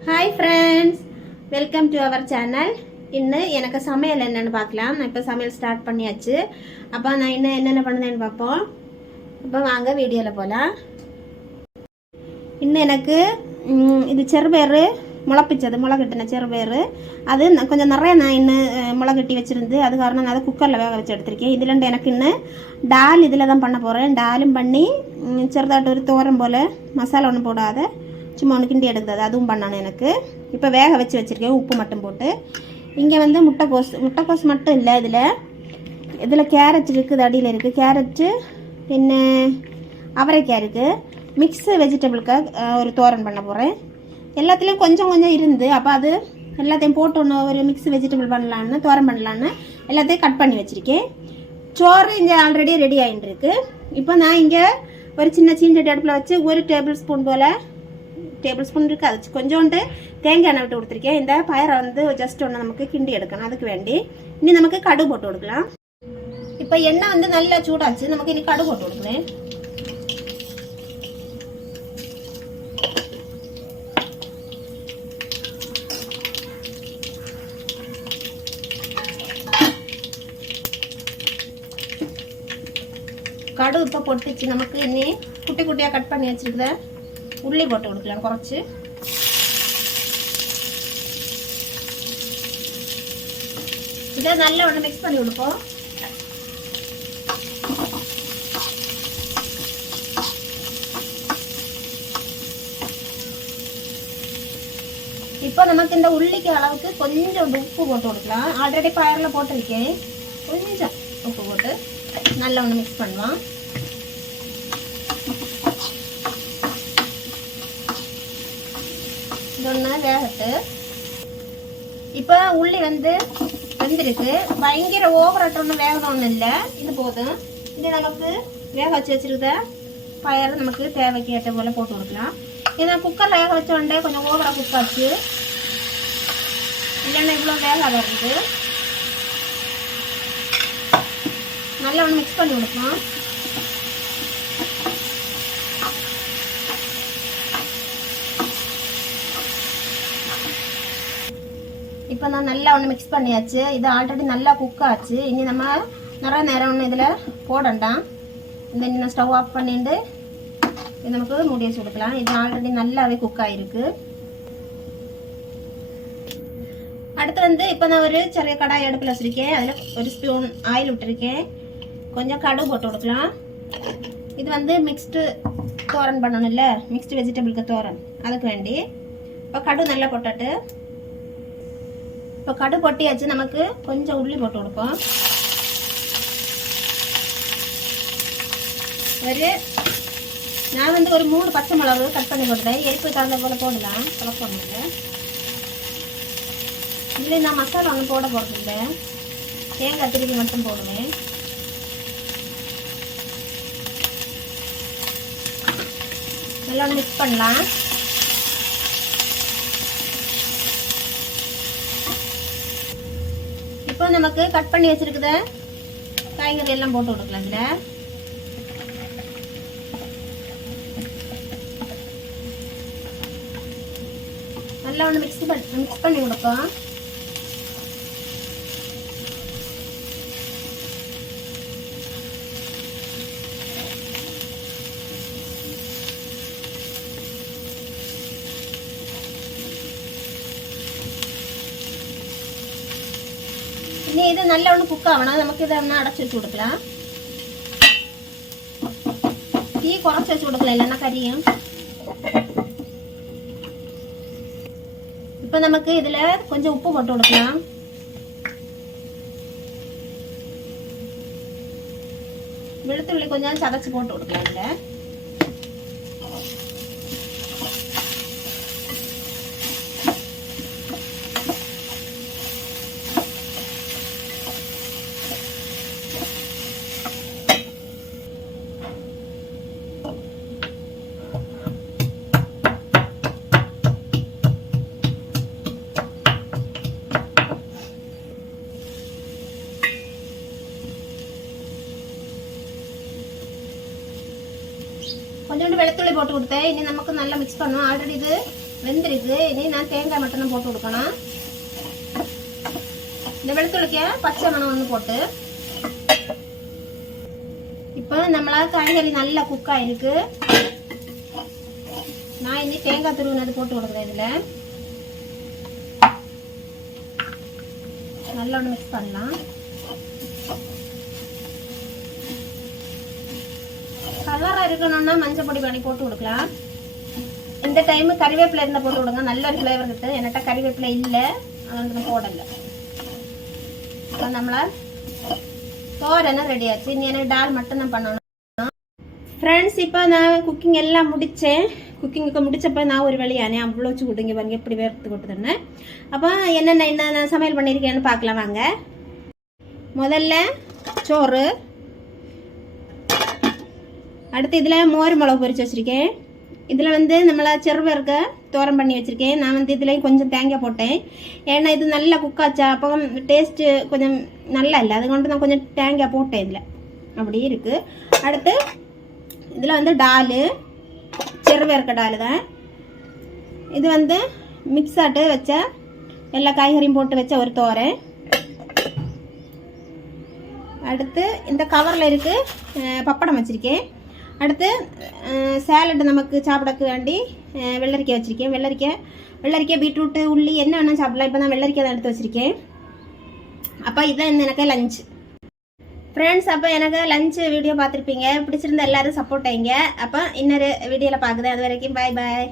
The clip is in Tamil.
Hi friends welcome to our channel இன்னும் எனக்கு சமையல் என்னென்னு பார்க்கலாம். நான் இப்போ சமையல் ஸ்டார்ட் பண்ணியாச்சு. அப்போ நான் இன்னும் என்னென்ன பண்ணுதேன்னு பார்ப்போம். இப்போ வாங்க வீடியோவில் போகலாம் இன்னும் எனக்கு இது சிறுபேர் முளைப்பிச்சது முளைக்கட்டின சிறுபேர் அது கொஞ்சம் நிறைய நான் இன்னும் முளைக்கட்டி வச்சுருந்து அது காரணம் நான் அதை குக்கரில் வேக வச்சு எடுத்திருக்கேன். இதில் எனக்கு இன்னும் டால் இதில் தான் பண்ண போகிறேன் டாலும் பண்ணி சிறுதாட்டு ஒரு தோரம் போல் மசாலா ஒன்றும் போடாத. சும்மா ஒன்று கிண்டி எடுக்கிறது அதுவும் பண்ணணும் எனக்கு. இப்போ வேக வச்சு வச்சுருக்கேன் உப்பு மட்டும் போட்டு. இங்கே வந்து முட்டைக்கோஸ் முட்டைக்கோஸ் மட்டும் இல்லை இதில். இதில் கேரட் இருக்குது அடியில் இருக்குது கேரட்டு பின்ன அவரைக்காய் இருக்குது மிக்ஸு வெஜிடபிளுக்கு ஒரு தோரன் பண்ண போகிறேன் எல்லாத்துலேயும் கொஞ்சம் கொஞ்சம் இருந்து அப்போ அது எல்லாத்தையும் போட்டு ஒன்று ஒரு மிக்ஸ் வெஜிடபிள் பண்ணலான்னு தோரன் பண்ணலான்னு எல்லாத்தையும் கட் பண்ணி வச்சுருக்கேன். சோறு இங்கே ஆல்ரெடி ரெடி ஆகிட்டு இருக்கு இப்போ நான் இங்கே ஒரு சின்ன சீண்டடி அடுப்பில் வச்சு ஒரு டேபிள் ஸ்பூன் போல் டேபிள் ஸ்பூன் இருக்குது அது கொஞ்சோண்டு தேங்காய் எண்ணெய் விட்டு கொடுத்துருக்கேன். இந்த பயரை வந்து ஜஸ்ட் ஒன்று நமக்கு கிண்டி எடுக்கணும். அதுக்கு வேண்டி. இனி நமக்கு கடு போட்டு கொடுக்கலாம். இப்போ எண்ணெய் வந்து நல்லா சூடாச்சு. நமக்கு இனி கடு போட்டு கொடுக்குறேன் கடுகு இப்போ பொட்டுச்சு. நமக்கு இனி குட்டி குட்டியாக கட் பண்ணி வச்சிருக்குத. உள்ளி போட்டு கொடுக்கலாம் குறைச்சி. இதை நல்லா ஒன்று மிக்ஸ் பண்ணி கொடுப்போம். இப்போ நமக்கு இந்த உள்ளிக்கு அளவுக்கு கொஞ்சம் உப்பு போட்டு கொடுக்கலாம். ஆல்ரெடி பயரில் போட்டிருக்கேன். கொஞ்சம் உப்பு போட்டு நல்லா ஒன்று மிக்ஸ் பண்ணுவோம் சொன்னால் வேகட்டு இப்போ உள்ளி வந்து வெந்திருக்கு. பயங்கர ஓவராட்டம் ஒன்றும் வேகணும்னு இல்லை. இது போதும். இது நமக்கு வேக வச்சு வச்சிருக்க பயர் நமக்கு தேவைக்கு ஏற்ற போல போட்டு கொடுக்கலாம். ஏன்னா குக்கரில் வேக வச்ச உடனே கொஞ்சம் ஓவராக குக் ஆச்சு. இல்லைன்னா இவ்வளோ வேகாத வருது நல்லா ஒன்று மிக்ஸ் பண்ணி கொடுப்போம். இப்போ நான் நல்லா ஒன்று மிக்ஸ் பண்ணியாச்சு. இது ஆல்ரெடி நல்லா குக் ஆச்சு. இனி நம்ம நிறைய நேரம் ஒன்று இதில் போடண்டாம் இந்த இனி நான் ஸ்டவ் ஆஃப் பண்ணிட்டு இது நமக்கு முடிய வச்சு கொடுக்கலாம் இது ஆல்ரெடி நல்லாவே குக் ஆகிருக்கு அடுத்து வந்து இப்போ நான் ஒரு சிறிய கடாய் அடுப்பில் வச்சுருக்கேன். அதில் ஒரு ஸ்பூன் ஆயில் விட்டுருக்கேன். கொஞ்சம் கடுகு போட்டு கொடுக்கலாம். இது வந்து மிக்ஸ்டு தோரன் பண்ணணும்ல. மிக்ஸ்டு வெஜிடபிளுக்கு தோரன். அதுக்கு வேண்டி. இப்போ கடுகு நல்லா போட்டுட்டு இப்போ கடு கொட்டியாச்சு நமக்கு கொஞ்சம் உள்ளி போட்டு கொடுப்போம். ஒரு நான் வந்து ஒரு மூணு பச்சை மிளகு கட் பண்ணி போட்டுறேன் எரிப்பு தகுந்த போல போடலாம். குழப்பம் இல்லை இல்லை நான் மசாலா ஒன்றும் போட போகிறது இல்லை. தேங்காய் திருப்பி மட்டும் போடுவேன். நல்லா மிக்ஸ் பண்ணலாம். இப்போ நமக்கு கட் பண்ணி வச்சிருக்குத காய்கறி எல்லாம் போட்டு கொடுக்கலாம் இதில். நல்லா ஒன்று மிக்ஸ் பண்ணி மிக்ஸ் பண்ணி கொடுப்போம். இனி இது நல்லா ஒன்று குக் ஆகணும் நமக்கு இதை ஒன்று அடைச்சி வச்சு கொடுக்கலாம் டீ குறைச்சி வச்சு கொடுக்கலாம் இல்லைன்னா கரியும் இப்போ நமக்கு இதில் கொஞ்சம் உப்பு போட்டு கொடுக்கலாம் வெளுத்துள்ளி கொஞ்சம் சதைச்சு கொஞ்சோண்டு வெளுத்துள்ளி போட்டு கொடுத்தேன். இனி நமக்கு நல்லா மிக்ஸ் பண்ணணும். ஆல்ரெடி இது வெந்திருக்கு. இனி நான் தேங்காய் மட்டும் போட்டு கொடுக்கணும். இந்த வெளுத்துள்ளிக்க பச்சை மணம் ஒன்று போட்டு. இப்போ நம்மளா காய்கறி நல்லா குக் ஆயிருக்கு. நான் இனி தேங்காய் துருவினது போட்டு கொடுக்குறேன் இதில். நல்லா ஒன்று மிக்ஸ் பண்ணலாம். கலராக இருக்கணும்னா மஞ்சள் பொடி பண்ணி போட்டு கொடுக்கலாம். இந்த டைம் கறிவேப்பிலை இருந்தால் போட்டு விடுங்க நல்ல ஒரு ஃப்ளேவர் இருக்குது. என்கிட்ட கறிவேப்பிலை இல்லை. அதனால போடலை. இப்போ நம்மளால் தோரனை ரெடி ஆச்சு. இனி எனக்கு டால் மட்டும் தான் பண்ணணும். ஃப்ரெண்ட்ஸ் இப்போ நான் குக்கிங் எல்லாம் முடித்தேன் குக்கிங்குக்கு முடிச்சப்போ நான் ஒரு வழியானே அவ்வளோ வச்சு கொடுங்க பாருங்க. எப்படி வேர்த்து கொடுத்துன்னு. அப்போ என்னென்ன என்ன சமையல் பண்ணியிருக்கேன்னு பார்க்கலாம் வாங்க. முதல்ல சோறு அடுத்து இதில் மோர் மிளகு பொரிச்சு வச்சுருக்கேன். இதில் வந்து நம்மளை செருவருக்க தோரம் பண்ணி வச்சுருக்கேன். நான் வந்து இதுலேயும் கொஞ்சம் தேங்காய் போட்டேன். ஏன்னா இது நல்லா குக்காச்சா அப்போ டேஸ்ட்டு கொஞ்சம் நல்லா இல்லை. அது கொண்டு நான் கொஞ்சம் தேங்காய் போட்டேன் இதில். அப்படி இருக்குது அடுத்து இதில் வந்து டாலு செருவேர்க்க டாலு தான். இது வந்து மிக்ஸ் ஆட்டு வச்ச எல்லா காய்கறியும் போட்டு வச்ச ஒரு தோரை அடுத்து இந்த கவரில் இருக்குது பப்படம் வச்சுருக்கேன். அடுத்து சேலட் நமக்கு சாப்பிடக்கு வேண்டி வெள்ளரிக்காய் வச்சுருக்கேன். வெள்ளரிக்காய் வெள்ளரிக்காய் பீட்ரூட்டு உள்ளி என்ன வேணால் சாப்பிடலாம். இப்போ நான் வெள்ளரிக்காய் தான் எடுத்து வச்சுருக்கேன். அப்போ இதுதான் இந்த எனக்கு லஞ்ச் ஃப்ரெண்ட்ஸ் அப்போ எனக்கு லஞ்ச் வீடியோ பார்த்துருப்பீங்க. பிடிச்சிருந்தா எல்லாரும் சப்போர்ட் ஆயிங்க. அப்போ இன்னொரு வீடியோவில் பார்க்குறேன். அது வரைக்கும் பாய் பாய்